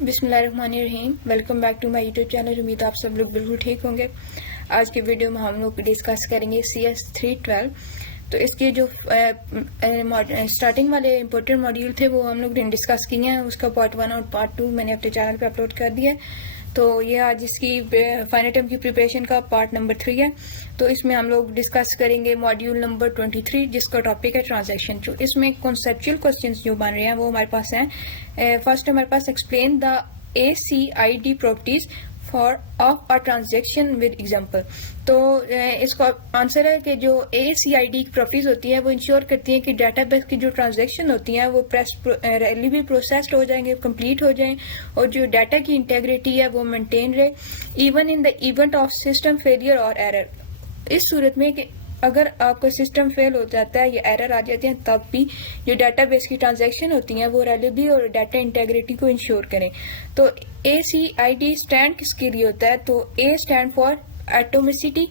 بسم اللہ الرحمن الرحیم. Welcome back to my YouTube channel. امید آپ سب لوگ بالکل ٹھیک ہوں گے. آج کی ویڈیو میں ہم لوگ ڈسکس کریں گے CS312. تو اس کے جو اسٹارٹنگ والے امپورٹنٹ ماڈیول تھے وہ ہم لوگ نے ڈسکس کیے ہیں. اس کا پارٹ 1 اور پارٹ 2 میں نے اپنے چینل پہ اپلوڈ کر دیا ہے. تو یہ آج اس کی فائنل ٹرم کی پریپریشن کا پارٹ نمبر 3 ہے. تو اس میں ہم لوگ ڈسکس کریں گے ماڈیول نمبر 23 جس کا ٹاپک ہے ٹرانزیکشن. جو اس میں کنسیپچل کوسچنس جو بن رہے ہیں وہ ہمارے پاس ہیں. فرسٹ ہمارے پاس explain the ACID properties for of a transaction with example. تو اس کا آنسر ہے کہ جو ACID کی پراپرٹیز ہوتی ہیں وہ انشور کرتی ہیں کہ ڈیٹا بیس کی جو ٹرانزیکشن ہوتی ہیں وہ ریلیبل پروسیسڈ ہو جائیں گے, کمپلیٹ ہو جائیں, اور جو ڈیٹا کی انٹیگریٹی ہے وہ مینٹین رہے even in the event of system failure اور ایرر. اس صورت میں کہ اگر آپ کا سسٹم فیل ہو جاتا ہے یا ایرر آ جاتے ہیں تب بھی جو ڈیٹا بیس کی ٹرانزیکشن ہوتی ہیں وہ ریلیبلی اور ڈیٹا انٹیگریٹی کو انشور کریں. تو ACID اسٹینڈ کس کے لیے ہوتا ہے؟ تو A stand for atomicity.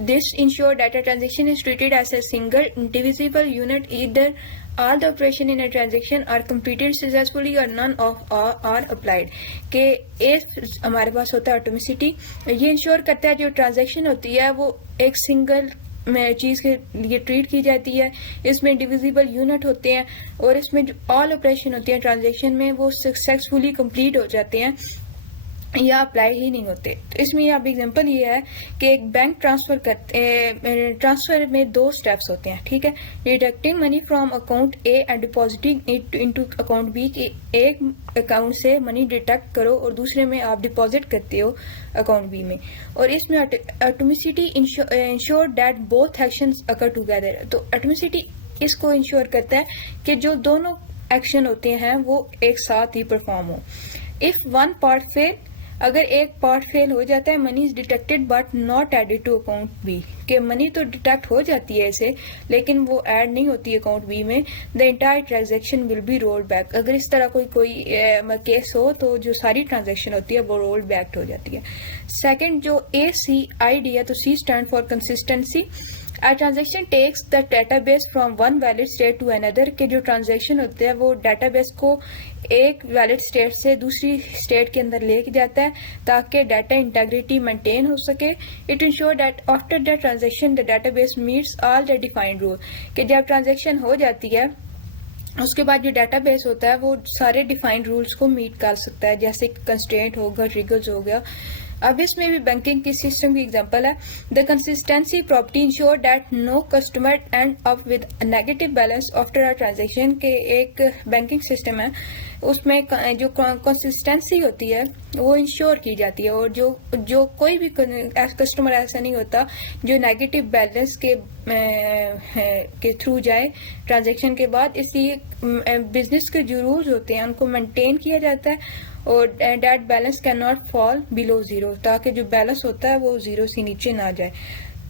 This ensure data transaction is treated as a single indivisible unit either all the operation in a transaction are completed successfully or none of are applied. کہ ہمارے پاس ہوتا ہے آٹومیسٹی. یہ انشور کرتا ہے جو transaction ہوتی ہے وہ ایک سنگل چیز کے لیے ٹریٹ کی جاتی ہے. اس میں ڈیویزیبل یونٹ ہوتے ہیں اور اس میں جو آل آپریشن ہوتے ہیں ٹرانزیکشن میں وہ سکسیسفلی کمپلیٹ ہو جاتے ہیں یا اپلائی ہی نہیں ہوتے. اس میں اب اگزامپل یہ ہے کہ ایک بینک ٹرانسفر میں 2 سٹیپس ہوتے ہیں. ٹھیک ہے, deducting money from account A and depositing it into account B. کہ ایک اکاؤنٹ سے منی ڈیٹیکٹ کرو اور دوسرے میں آپ ڈپازٹ کرتے ہو اکاؤنٹ بی میں. اور اس میں atomicity ensure that both actions occur together. تو ایٹومسٹی اس کو انشور کرتا ہے کہ جو دونوں ایکشن ہوتے ہیں وہ ایک ساتھ ہی پرفارم ہو. اف ون پارٹ فیل, اگر ایک پارٹ فیل ہو جاتا ہے money is deducted but not added to account B. کہ منی تو ڈیٹیکٹ ہو جاتی ہے اسے لیکن وہ ایڈ نہیں ہوتی اکاؤنٹ بی میں. The entire transaction will be roll back. اگر اس طرح کوئی کیس ہو تو جو ساری ٹرانزیکشن ہوتی ہے وہ رول بیک ہو جاتی ہے. سیکنڈ جو ACID ہے تو C stand for consistency. A transaction takes the database from one valid state to another. کہ جو ٹرانزیکشن ہوتے ہیں وہ ڈیٹا بیس کو ایک ویلڈ اسٹیٹ سے دوسری اسٹیٹ کے اندر لے کے جاتا ہے تاکہ ڈیٹا انٹیگریٹی مینٹین ہو سکے. It ensure that after the transaction the database meets all the defined rule. کہ جب ٹرانزیکشن ہو جاتی ہے اس کے بعد جو ڈیٹا بیس ہوتا ہے وہ سارے ڈیفائنڈ رولس کو میٹ کر سکتا ہے, جیسے کنسٹرینٹ ہوگا, ٹریگرز ہو گیا. اب اس میں بھی بینکنگ کی سسٹم کی ایگزامپل ہے. The consistency property ensure that no customer end up with negative balance after a transaction. کے ایک بینکنگ سسٹم ہے اس میں جو کنسسٹنسی ہوتی ہے وہ انشور کی جاتی ہے اور جو کوئی بھی کسٹمر ایسا نہیں ہوتا جو نیگیٹو بیلنس کے تھرو جائے ٹرانزیکشن کے بعد. اس لیے بزنس کے جو رولز ہوتے ہیں ان کو مینٹین کیا جاتا ہے اور that balance can not fall below 0, تاکہ جو بیلنس ہوتا ہے وہ 0 سے نیچے نہ جائے.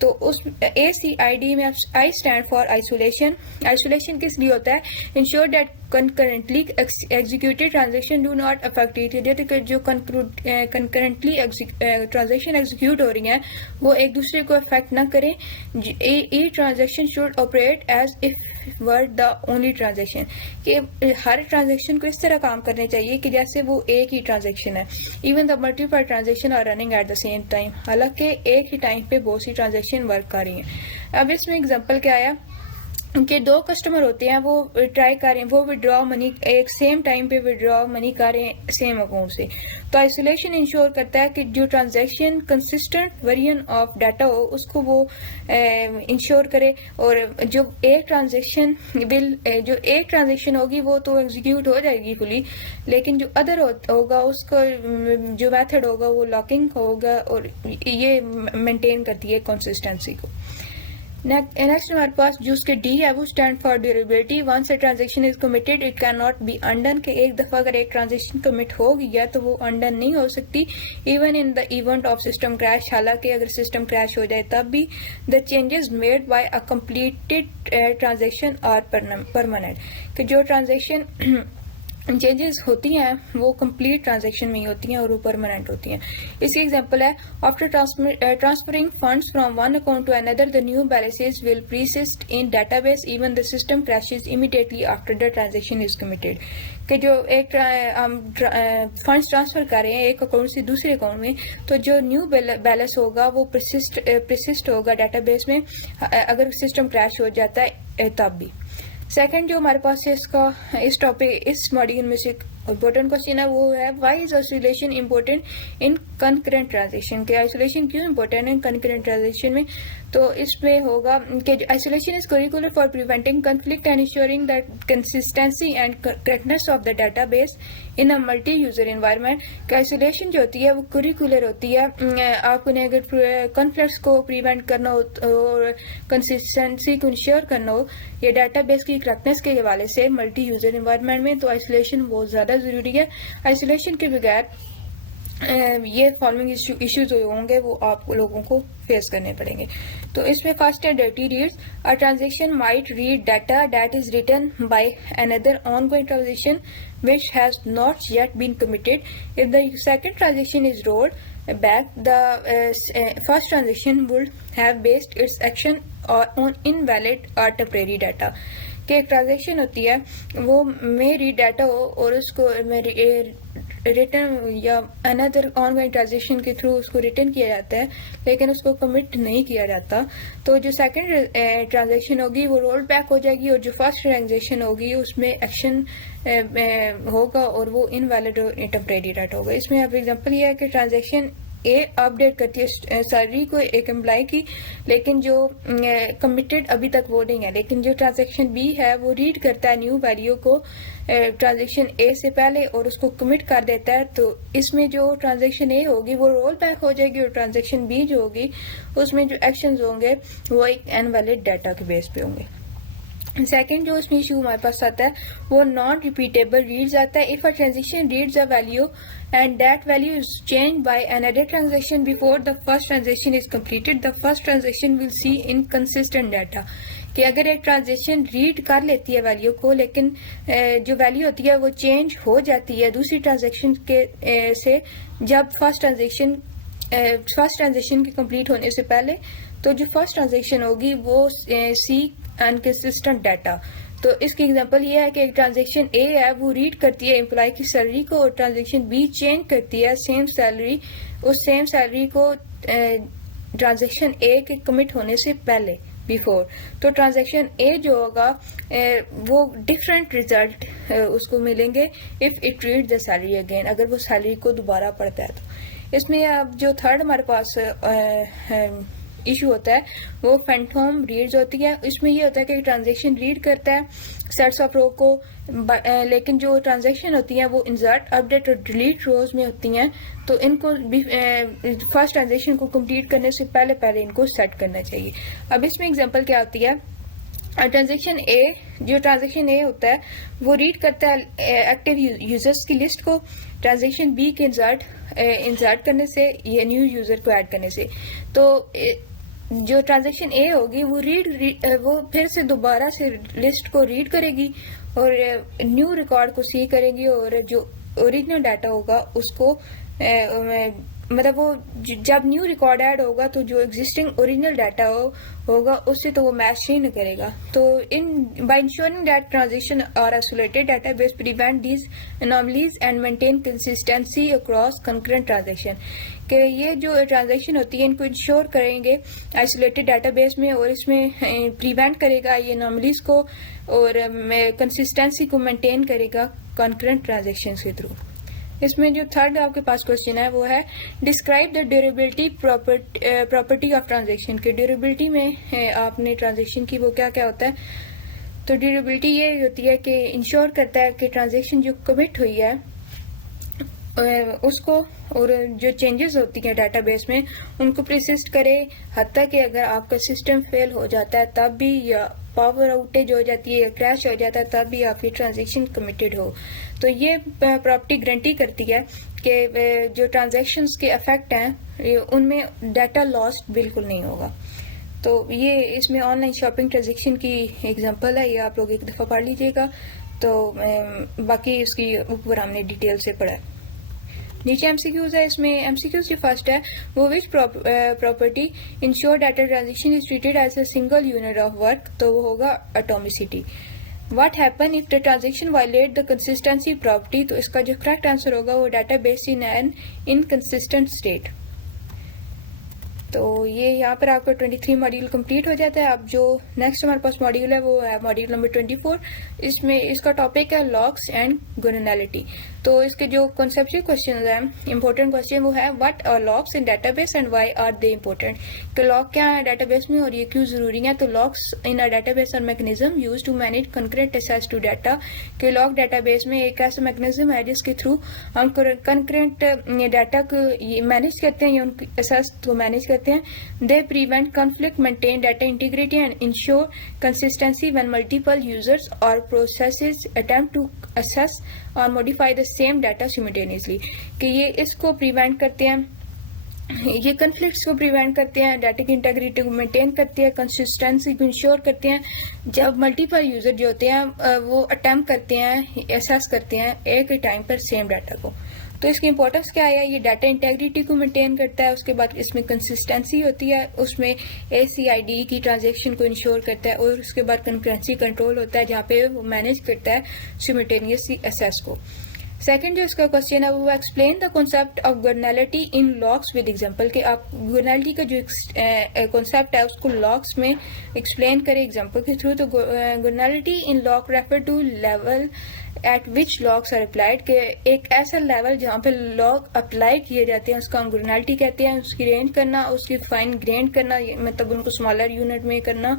تو اس ACID میں I stand for isolation. Isolation کس لیے ہوتا ہے؟ Ensure that concurrently executed transaction do not affect each other. جو کنکرنٹلی ٹرانزیکشن ایگزیکیوٹ ہو رہی ہیں وہ ایک دوسرے کو افیکٹ نہ کریں. Each transaction should operate as if were the only transaction. کہ ہر ٹرانزیکشن کو اس طرح کام کرنے چاہیے کہ جیسے وہ ایک ہی ٹرانزیکشن ہے. Even the multiple transaction are running at the same time. حالانکہ ایک ہی ٹائم پہ بہت سی ٹرانزیکشن ورک کر رہی ہیں. اب اس میں اگزامپل کیا آیا کہ 2 کسٹمر ہوتے ہیں وہ ٹرائی کر رہے ہیں, وہ ودرا منی ایک سیم ٹائم پہ ودرا منی کر رہے ہیں سیم اکاؤنٹ سے. تو آئسولیشن انشور کرتا ہے کہ جو ٹرانزیکشن کنسسٹنٹ ویریئن آف ڈیٹا ہو اس کو وہ انشور کرے. اور جو ایک ٹرانزیکشن ہوگی وہ تو ایگزیکیوٹ ہو جائے گی فلی, لیکن جو ادر ہوگا اس کا جو میتھڈ ہوگا وہ لاکنگ ہوگا اور یہ مینٹین کرتی ہے کنسسٹنسی کو. نیکسٹ ہمارے پاس جو اس کے D ہے وہ stand for durability. Once a transaction is committed it can not be undone. کہ ایک دفعہ اگر ایک ٹرانزیکشن کمٹ ہو گئی ہے تو وہ انڈن نہیں ہو سکتی even in the event of system crash. حالانکہ اگر سسٹم کریش ہو جائے تب بھی the changes made by a completed transaction are permanent. کہ جو ٹرانزیکشن چینجز ہوتی ہیں وہ کمپلیٹ ٹرانزیکشن میں ہی ہوتی ہیں اور وہ پرماننٹ ہوتی ہیں. اس کی ایگزامپل ہے after transferring funds from one account to another the new balances will persist in database even the system crashes immediately after the transaction is committed. کہ جو ایک ہم فنڈس ٹرانسفر کر رہے ہیں ایک اکاؤنٹ سے دوسرے اکاؤنٹ میں تو جو نیو بیلنس ہوگا وہ پرسسٹ ہوگا ڈیٹا بیس میں اگر سسٹم کریش ہو جاتا ہے تب بھی. سیکنڈ جو ہمارے پاس ہے اس ٹاپک اس ماڈیول میں سے امپورٹنٹ کوشچن ہے وہ ہے why is isolation important in concurrent transaction. کہ آئسولیشن کیوں امپورٹنٹ ہے کنکرنٹ ٹرانزیکشن میں؟ تو اس میں ہوگا کہ isolation is crucial for preventing conflict and ensuring that consistency and correctness of the database in a multi user environment. کہ آئسولیشن جو ہوتی ہے وہ کریکولر ہوتی ہے. آپ نے اگر کنفلکٹس کو پریونٹ کرنا ہو اور کنسسٹنسی کو انشور کرنا ہو یا ڈیٹا بیس کی کریکٹنیس کے حوالے سے ملٹی یوزر انوائرمنٹ میں تو آئسولیشن بہت زیادہ ضروری ہے. آئسولیشن کے بغیر یہ فالوئنگ ایشوز جو ہوں گے وہ آپ لوگوں کو فیس کرنے پڑیں گے. تو اس میں فرسٹ ہے dirty reads. A transaction might read data that is written by another ongoing transaction which has not yet been committed. If the second transaction is rolled back, the first transaction would have based its action on invalid or temporary data. کہ ایک transaction ہوتی ہے وہ میں read data ہو اور اس کو return یا اندر on going transaction کے تھرو اس کو ریٹرن کیا جاتا ہے لیکن اس کو کمٹ نہیں کیا جاتا. تو جو سیکنڈ ٹرانزیکشن ہوگی وہ رول بیک ہو جائے گی اور جو فرسٹ ٹرانزیکشن ہوگی اس میں ایکشن ہوگا اور وہ انویلڈ ٹیمپریری ڈیٹا ہوگا. اس میں اب ایگزامپل یہ ہے کہ ٹرانزیکشن اے اپڈیٹ کرتی ہے سیلری کو ایک امپلائی کی لیکن جو کمیٹڈ ابھی تک وہ نہیں ہے. لیکن جو ٹرانزیکشن بی ہے وہ ریڈ کرتا ہے نیو ویلیو کو ٹرانزیکشن اے سے پہلے اور اس کو کمٹ کر دیتا ہے. تو اس میں جو ٹرانزیکشن اے ہوگی وہ رول بیک ہو جائے گی اور ٹرانزیکشن بی جو ہوگی اس میں جو ایکشنز ہوں گے وہ ایک انویلڈ ڈیٹا کے بیس پہ ہوں گے. سیکنڈ جو اس میں ایشو ہمارے پاس آتا ہے وہ نان ریپیٹیبل ریڈز آتا ہے. If a transaction reads a value and that value is changed by another transaction before the first transaction is completed, the first transaction will see inconsistent data. کہ اگر ایک ٹرانزیکشن ریڈ کر لیتی ہے value کو لیکن جو ویلیو ہوتی ہے وہ چینج ہو جاتی ہے دوسری ٹرانزیکشن کے سے جب فرسٹ ٹرانزیکشن کے کمپلیٹ ہونے سے پہلے تو جو فرسٹ ٹرانزیکشن ہوگی وہ سی انکنسسٹنٹ ڈیٹا. تو اس کی ایگزامپل یہ ہے کہ ایک ٹرانزیکشن اے ہے وہ ریڈ کرتی ہے امپلائی کی سیلری کو اور ٹرانزیکشن بی چینج کرتی ہے اس سیم سیلری کو ٹرانزیکشن اے کے کمٹ ہونے سے پہلے بیفور. تو ٹرانزیکشن اے جو ہوگا وہ ڈفرینٹ ریزلٹ اس کو ملیں گے if it read the salary again اگر وہ سیلری کو دوبارہ پڑھتا ہے. تو اس میں اب جو تھرڈ ہمارے پاس ایشو ہوتا ہے وہ فینٹوم ریڈز ہوتی ہے. اس میں یہ ہوتا ہے کہ ٹرانزیکشن ریڈ کرتا ہے سیٹس آف رو کو لیکن جو ٹرانزیکشن ہوتی ہیں وہ انسرٹ اپڈیٹ اور ڈیلیٹ روز میں ہوتی ہیں. تو ان کو فرسٹ ٹرانزیکشن کو کمپلیٹ کرنے سے پہلے ان کو سیٹ کرنا چاہیے. اب اس میں ایگزامپل کیا ہوتی ہے ٹرانزیکشن اے جو ٹرانزیکشن اے ہوتا ہے وہ ریڈ کرتا ہے ایکٹیو یوزرس کی لسٹ کو ٹرانزیکشن بی کے انسرٹ کرنے سے یا نیو یوزر کو ایڈ کرنے سے. تو جو ٹرانزیکشن اے ہوگی وہ پھر سے دوبارہ سے لسٹ کو ریڈ کرے گی اور نیو ریکارڈ کو سی کرے گی اور جو اوریجنل ڈیٹا ہوگا اس کو مطلب وہ جب نیو ریکارڈ ایڈ ہوگا تو جو ایگزسٹنگ اوریجنل ڈیٹا ہوگا اس سے تو وہ میچ نہیں کرے گا. تو by ensuring that transaction are isolated database prevent these anomalies and maintain consistency across concurrent transaction. کہ یہ جو ٹرانزیکشن ہوتی ہے ان کو انشور کریں گے آئسولیٹڈ ڈیٹا بیس میں اور اس میں پریونٹ کرے گا یہ اناملیز کو اور کنسسٹنسی کو مینٹین کرے گا کنکرنٹ ٹرانزیکشن کے تھرو. اس میں جو تھرڈ آپ کے پاس کوشچن ہے وہ ہے describe the durability property of transaction. کے ڈیوریبلٹی میں آپ نے ٹرانزیکشن کی وہ کیا کیا ہوتا ہے. تو ڈیوریبلٹی یہ ہوتی ہے کہ انشور کرتا ہے کہ ٹرانزیکشن جو کمٹ ہوئی ہے اس کو اور جو چینجز ہوتی ہیں ڈیٹا بیس میں ان کو پرسسٹ کرے حتیٰ کہ اگر آپ کا سسٹم فیل ہو جاتا ہے تب بھی یا پاور آؤٹیج ہو جاتی ہے یا کریش ہو جاتا ہے تب بھی آپ کی ٹرانزیکشن کمیٹڈ ہو. تو یہ پراپرٹی گارنٹی کرتی ہے کہ جو ٹرانزیکشنز کے افیکٹ ہیں ان میں ڈیٹا لاسٹ بالکل نہیں ہوگا. تو یہ اس میں آن لائن شاپنگ ٹرانزیکشن کی ایگزامپل ہے یہ آپ لوگ ایک دفعہ پڑھ لیجیے گا. تو باقی اس کی اوپر ہم نے ڈیٹیل سے پڑھا ہے. نیچے ایم سی کیوز ہے. اس میں ایم سی کیوز جو فرسٹ ہے وہ which property ensure data transaction is treated as a single unit of work, تو وہ ہوگا atomicity. What happen if the transaction violate the consistency property, تو اس کا جو کریکٹ آنسر ہوگا وہ database in an inconsistent state. تو یہ یہاں پر آپ کا 23 ماڈیول کمپلیٹ ہو جاتا ہے. اب جو نیکسٹ ہمارے پاس ماڈیول ہے وہ ہے ماڈیول نمبر 24. اس میں اس کا ٹاپک ہے لاکس اینڈ گرنلٹی. تو اس کے جو کنسیپچل کوشچنز ہیں, امپورٹنٹ کوشچن وہ ہے what are locks in database and why are they important, کہ لاک کیا ہے ڈیٹا بیس میں اور یہ کیوں ضروری ہے. تو لاکس ان ڈیٹا بیس اور mechanism use to manage concurrent access to data, کہ لاک ڈیٹا بیس میں ایک ایسا میکنیزم ہے جس کے تھرو ہم کنکرنٹ ڈیٹا کو مینیج کرتے ہیں یا ان ایکسیس کو مینیج کرتے ہیں. They prevent conflict, maintain data integrity and ensure consistency when multiple users or processes attempt to access or modify the same data simultaneously, کہ یہ اس کو پریونٹ کرتے ہیں, یہ کنفلکٹس کو پریونٹ کرتے ہیں, ڈیٹا کی انٹیگریٹی کو مینٹین کرتے ہیں, کنسسٹنسی کو انشور کرتے ہیں جب ملٹیپل یوزر جو ہوتے ہیں وہ اٹمپٹ کرتے ہیں, ایکسیس کرتے ہیں ایک ہی ٹائم پر سیم ڈیٹا کو. تو اس کی امپورٹنس کیا ہے, یہ ڈیٹا انٹیگریٹی کو مینٹین کرتا ہے. اس کے بعد اس میں کنسسٹنسی ہوتی ہے, اس میں اے سی آئی ڈی کی ٹرانزیکشن کو انشور کرتا ہے, اور اس کے بعد کنکرنسی کنٹرول ہوتا ہے جہاں پہ وہ مینیج کرتا ہے سیملٹینیسلی ایکسیس کو. سیکنڈ جو اس کا کوشچن ہے وہ explain the concept of granularity in locks with example, کہ آپ گرنلٹی کا جو کنسیپٹ ہے اس کو لاکس میں ایکسپلین کریں ایگزامپل کے تھرو. تو granularity in lock refer to level at which locks are applied, کہ ایک ایسا لیول جہاں پہ لاک اپلائی کیے جاتے ہیں اس کا ہم گرنلٹی کہتے ہیں. اس کی رینج کرنا, اس کی فائن گرینڈ کرنا, مطلب ان کو اسمالر یونٹ میں کرنا,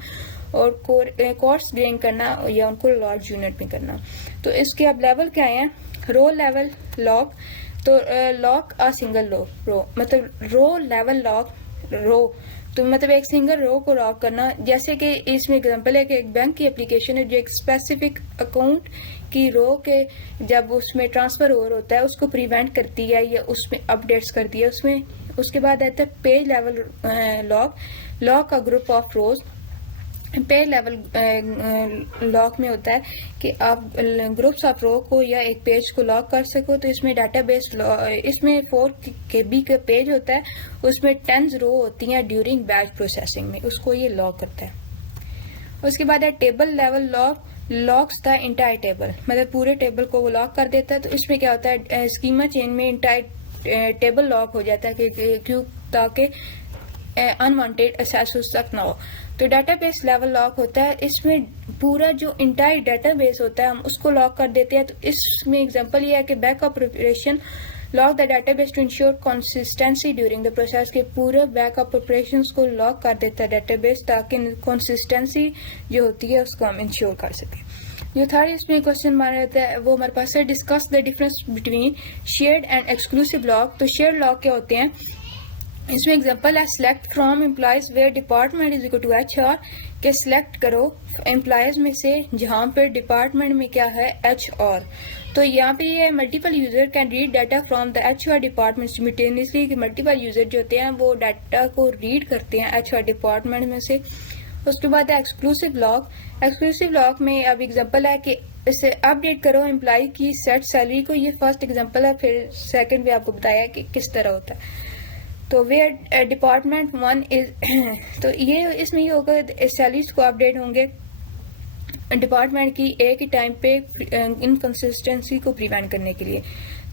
اور کورس گرین کرنا یا ان کو لارج یونٹ میں کرنا. تو اس کے اب لیول کیا ہیں, رو لیول لاک, تو لاک آ سنگل رو, مطلب رو لیول لاک رو, تو مطلب ایک سنگل رو کو لاک کرنا. جیسے کہ اس میں اگزامپل ہے کہ ایک بینک کی اپلیکیشن ہے جو ایک اسپیسیفک اکاؤنٹ کی رو کے جب اس میں ٹرانسفر ہوتا ہے اس کو پریونٹ کرتی ہے یا اس میں اپ ڈیٹس کرتی ہے اس میں. اس کے بعد آتا ہے پیج لیول لاک, لاک کا group of rows. Page level lock میں ہوتا ہے کہ آپ گروپس آف رو کو یا ایک پیج کو لاک کر سکو. تو اس میں ڈیٹا بیس, اس میں 4 KB کا پیج ہوتا ہے, اس میں 10 رو ہوتی ہیں ڈیورنگ بیچ پروسیسنگ میں, اس کو یہ لاک کرتا ہے. اس کے بعد ہے table level lock, locks the entire table, مطلب پورے ٹیبل کو وہ لاک کر دیتا ہے. تو اس میں کیا ہوتا ہے, اسکیما چین میں انٹائر ٹیبل لاک ہو جاتا ہے کیوں, تاکہ انوانٹیڈ ایکسیس اس تک نہ ہو. تو ڈیٹا بیس لیول لاک ہوتا ہے, اس میں پورا جو انٹائر ڈیٹا بیس ہوتا ہے ہم اس کو لاک کر دیتے ہیں. تو اس میں اگزامپل یہ ہے کہ backup preparation lock the database to ensure consistency during the process, کے پورے بیک اپ آپریشنس کو لاک کر دیتا ہے ڈیٹا بیس تاکہ کنسسٹنسی جو ہوتی ہے اس کو ہم انشور کر سکیں. جو تھرڈ اس میں کوشچن ہمارا رہتا ہے وہ ہمارے پاس ہے discuss the difference between shared and exclusive lock. تو شیئرڈ لاک کیا ہوتے ہیں, اس میں اگزامپل ہے select from employees where department is equal to HR, کہ سلیکٹ کرو امپلائیز میں سے جہاں پہ ڈپارٹمنٹ میں کیا ہے HR. تو یہاں پہ یہ multiple user can read data from the HR department simultaneously, کہ ملٹیپل یوزر جو ہوتے ہیں وہ ڈیٹا کو ریڈ کرتے ہیں HR ڈپارٹمنٹ میں سے. اس کے بعد ہے ایکسکلوسیو لاک. ایکسکلوسیو لاک میں اب اگزامپل ہے کہ اسے اپ ڈیٹ کرو امپلائی کی سیٹ سیلری کو, یہ فرسٹ اگزامپل ہے. پھر سیکنڈ بھی آپ کو بتایا کہ کس طرح ہوتا ہے. تو ویئر ڈپارٹمنٹ 1 از, تو یہ اس میں یہ ہوگا سیلریز کو اپ ڈیٹ ہوں گے ڈپارٹمنٹ کی ایک ہی ٹائم پہ انکنسسٹنسی کو پریونٹ کرنے کے لیے.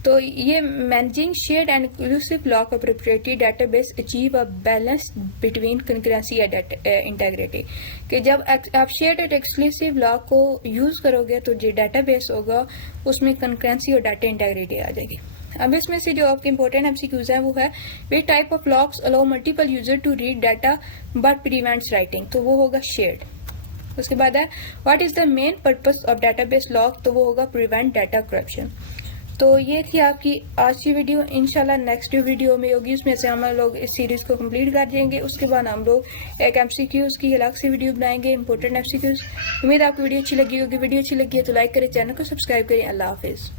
تو یہ managing shared and inclusive lock proprietary database achieve a balance between concurrency and integrity, کہ جب آپ شیئرڈ اینڈ ایکسکلوسیو لاک کو یوز کرو گے تو جو ڈیٹا بیس ہوگا اس میں کنکرنسی اور ڈیٹا انٹیگریٹی آ جائے گی. اب اس میں سے جو آپ کے امپورٹنٹ MCQs ہیں وہ ہے which type of locks allow multiple user to read data but prevents writing, تو وہ ہوگا شیئرڈ. اس کے بعد ہے what is the main purpose of database lock, تو وہ ہوگا پریونٹ ڈیٹا کرپشن. تو یہ تھی آپ کی آج کی ویڈیو. انشاءاللہ نیکسٹ ویڈیو میں ہوگی, اس میں سے ہم لوگ اس سیریز کو کمپلیٹ کر دیں گے. اس کے بعد ہم لوگ ایک MCQs کی الگ سی ویڈیو بنائیں گے, امپورٹنٹ MCQs. امید آپ کو ویڈیو اچھی لگی ہوگی. ویڈیو اچھی لگی ہے تو لائک کریں, چینل کو سبسکرائب کریں. اللہ حافظ.